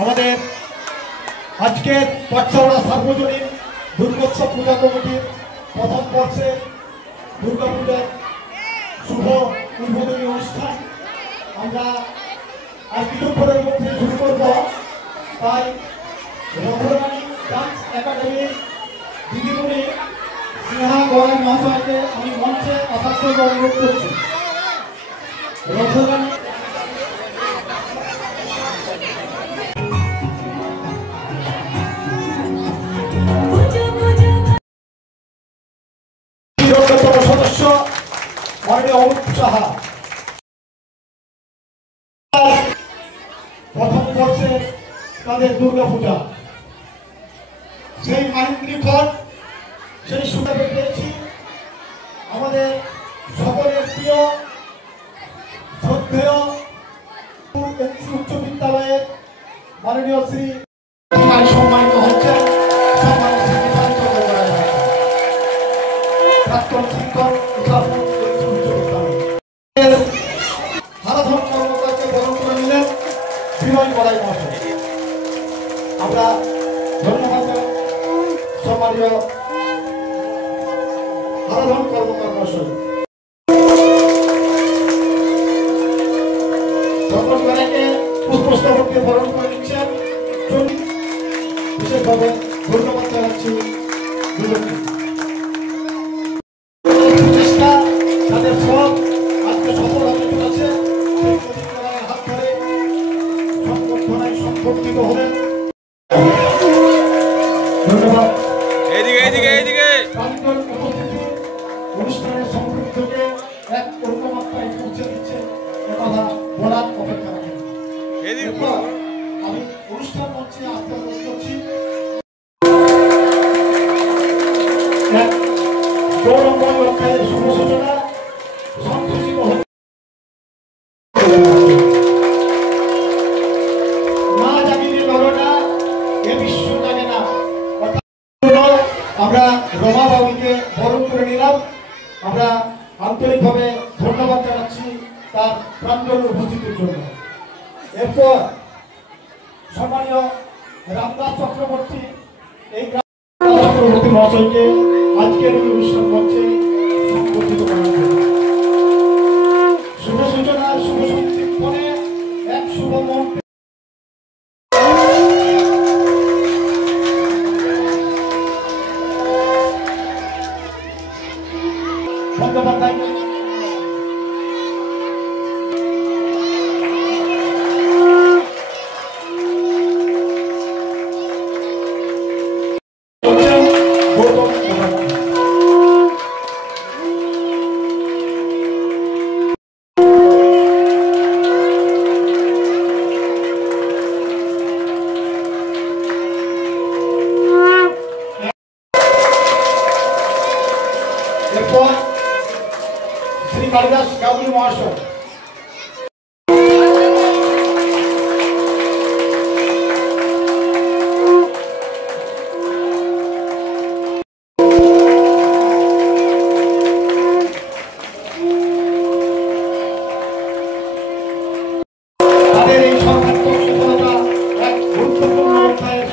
আমাদের আজকের পাঠশালা সার্বজনীন দুর্গোৎসব পূজা কমিটির প্রথম বর্ষে দুর্গা পূজার শুভ উদ্বোধনী অনুষ্ঠান আমরা আজ কিছুক্ষণের মধ্যে শুরু করব। তাই রঘুরানী ডান্স একাডেমির দিদিমণি স্নেহা গড়াই মহাশয়কে আমি মঞ্চে আসার জন্য অনুরোধ করছি। রঘুরানী সদস্য মাননীয় অরূপ সাহা প্রথম বর্ষে তাদের দুর্গা পূজা সেই মাহেন্দ্রীক্ষণ সেই সুযোগ পেয়েছি। আমাদের সকলের প্রিয় শ্রদ্ধেয় উচ্চ বিদ্যালয়ের মাননীয় শ্রী সম্মানিত হচ্ছেন প্রাক্তন শিক্ষক হারাধন কর্মকর্তাকে বরণ করে নিলেন বিনয় গড়াই মহাশয়। আমরা ধন্যবাদ সম্মানীয় হারাধন কর্মকর্তা মহাশয়। সকল বেলাকে পুষ্পস্তবককে বরণ করে নিচ্ছেন। বিশেষভাবে ধন্যবাদ জানাচ্ছি তাদের সব আজকে সফল হতে চলেছে। হাত ধরে সংবর্ধনায় সম্পর্কিত হলেন। ধন্যবাদ। অনুষ্ঠানের সম্পৃক্তকে এক অন্যমাত্রায় পৌঁছে দিচ্ছে কথা বলার অপেক্ষা রাখেন। আমি অনুষ্ঠান মঞ্চে আসতে অনুরোধ করছি গৌরবময় অধ্যায়ের শুভ সূচনা সংসূচিত হচ্ছে। মা জাগিরে নরনা এ বিশ্ব জাগে না। আমরা রমা বাবুকে বরণ করে নিলাম। আমরা আন্তরিকভাবে ধন্যবাদ জানাচ্ছি তার প্রাঞ্জল উপস্থিতির জন্য। এরপর সম্মানীয় রামদাস চক্রবর্তী এই চক্রবর্তী মহাশয়কে আজকের এই অনুষ্ঠান মঞ্চে সংবর্ধিত করা হবে। শুভ সূচনা শুভ সংক্ষিপ্তনে এক শুভ মুহূর্তে বন্দ্যোপাধ্যায় শ্রী কালিদাস গাঙ্গুলি মহাশয়। তাদের এই সর্বাত্মক সফলতা এক গুরুত্বপূর্ণ অধ্যায়ের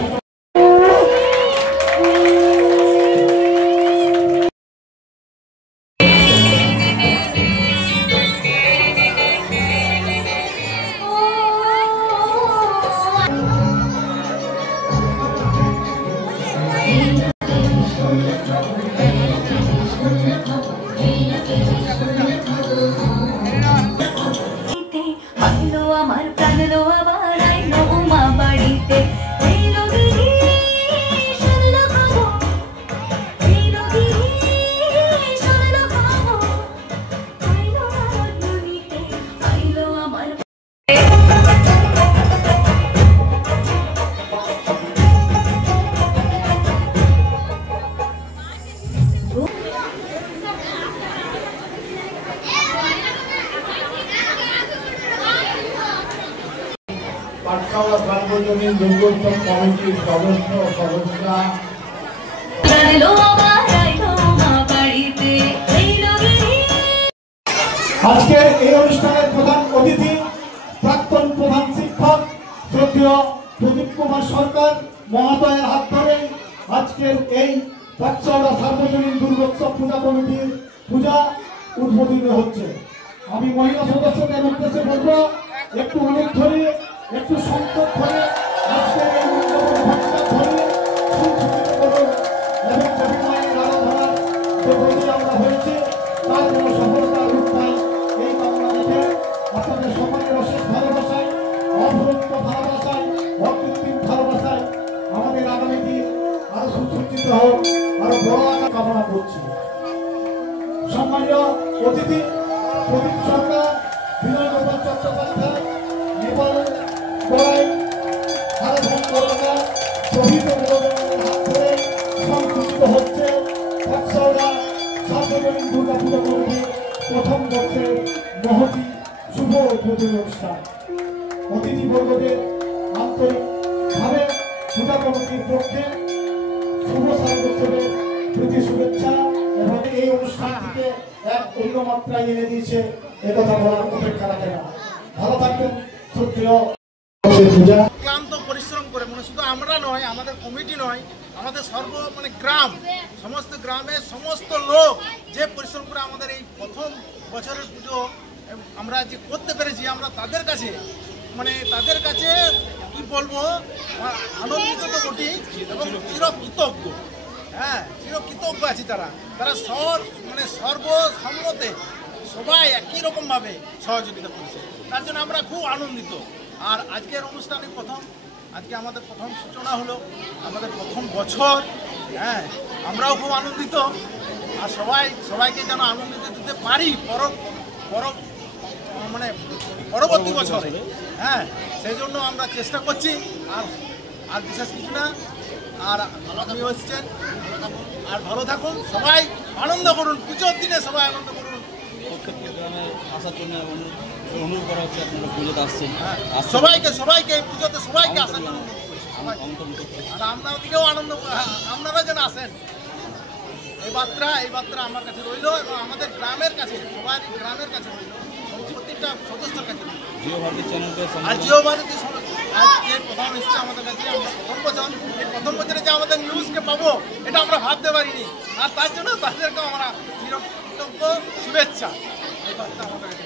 আমার প্রাণ রোয়া বাড়াই নবমা বাড়িতে পাঠশালা সার্বজনীন দুর্গোৎসব কমিটির সদস্য সদস্যরা আজকের এই অনুষ্ঠানের প্রধান অতিথি প্রাক্তন প্রধান শিক্ষক শ্রদ্ধেয় প্রদীপ কুমার সরকার মহাদয়ের হাত ধরে আজকের এই বাচ্চারা সার্বজনীন দুর্গোৎসব পূজা কমিটির পূজা উদ্বোধন হচ্ছে। আমি মহিলা সদস্যদের উদ্দেশ্যে বলবো একটু অনুধ্বনি একটু সংকট ধরে আজকের এই উৎসবটা ধরে সুসজ্জিত করুন এবং দেবী মায়ের আরাধনার যে বলছি আমরা হয়েছে তার যেন সফলতার রূপ পায় এই কামনা রেখে আপনাদের সকলের অশেষ ভালোবাসায় অফুরন্ত ভালোবাসায় অকৃত্রিম ভালোবাসায় আমাদের আগামী দিন আরো সুসজ্জিত হোক আরো বড় আকার কামনা করছি। সম্মানীয় অতিথি প্রদীপ সরকার, বিনয় গোপাল চট্টোপাধ্যায়, নেপাল গোয়াই, সারাধন কলকা শহীদ হাত ধরে সংসূচিত হচ্ছে বাক্সাওড়া সার্বজনীন দুর্গা পুজো কমিটির প্রথম বর্ষের মহতি শুভ উদ্বোধনী অনুষ্ঠান। অতিথিবর্গদের আন্তরিকভাবে পূজা কমিটির পক্ষে শুভ শারদোৎসবের প্রীতি শুভেচ্ছা এবং এই অনুষ্ঠানটিকে এক অন্য মাত্রায় এনে দিয়েছে একথা বলার অপেক্ষা রাখে না। ভালো থাকবেন শ্রদ্ধেয় পূজা। ক্লান্ত পরিশ্রম করে মানে শুধু আমরা নয়, আমাদের কমিটি নয়, আমাদের গ্রাম, সমস্ত গ্রামের সমস্ত লোক যে পরিশ্রম করে আমাদের এই প্রথম বছরের পুজো আমরা যে করতে পেরেছি, আমরা তাদের কাছে কি বলবো, আনন্দিত তো বটি এবং চিরকৃতজ্ঞ। হ্যাঁ, চিরকৃতজ্ঞ আছি। তারা সর্বসম্মতে সবাই একই রকমভাবে সহযোগিতা করছে, তার জন্য আমরা খুব আনন্দিত। আর আজকের অনুষ্ঠানে আজকে আমাদের প্রথম সূচনা হলো, আমাদের প্রথম বছর। হ্যাঁ, আমরাও খুব আনন্দিত আর সবাইকে যেন আনন্দিত দিতে পারি পরবর্তী বছরে। হ্যাঁ, সেই জন্য আমরা চেষ্টা করছি। আর বিশেষ কিছু না। আর আপনি এসছেন, আর ভালো থাকুন, সবাই আনন্দ করুন, পুজোর দিনে সবাই আনন্দ করুন। প্রত্যেকটি গ্রামে আসার জন্য অনুরোধ করা হচ্ছে, আপনারা পুজোতে আসছেন। সবাইকে এই পুজোতে সবাইকে আসার জন্য আর আপনাদেরকেও আপনারা যেন আসেন। এই বার্তা আমার কাছে রইল এবং আমাদের গ্রামের কাছে, সবার গ্রামের কাছে রইল, প্রত্যেকটা সদস্যের কাছে। আর জিও ভারতী প্রথম এসছে আমাদের কাছে, আমরা প্রথম বছরে যে আমাদের নিউজকে পাবো এটা আমরা ভাবতে পারিনি। আর তার জন্য তাদেরকেও আমরা চিরকৃতজ্ঞ, শুভেচ্ছা। এই বার্তা আমাদের